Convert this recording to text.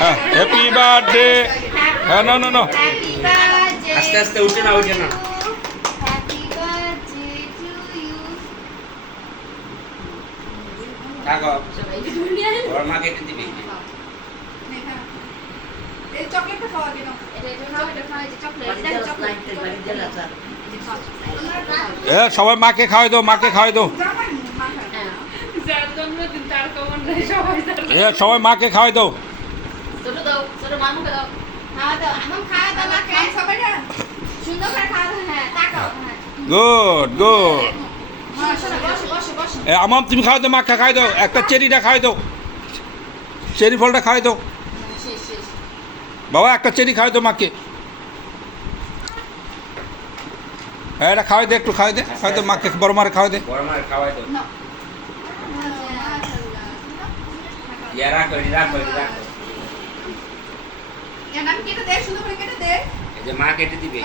Happy birthday. হ্যাঁ, না না না, আস্তে আস্তে উঠে না, উঠে না। থাকো, ওর মা কেটে দিবি। সবাই মাকে খাওয়াই দাও, মাকে খাওয়াই দাও। সবাই মাকে খাওয়াই দাও। Good good. আমাম তুমি খাওয়াই দাও, মাকে খাওয়াই দাও, একটা চেরিটা খাওয়াই দাও, চেরি ফলটা খাওয়াই দাও বাবা, একটা চেরি খাওয়াই দাও মাকে। হ্যাঁ, এটা খাওয়াই দে, একটু খাওয়াই দে, খাওয়াই দে মাকে, বড় মারে খাওয়াই দে। বড় মার খাওয়াই দাও। ইয়া রাখো, রাখো, রাখো। এই যে মা কেটে দিবে।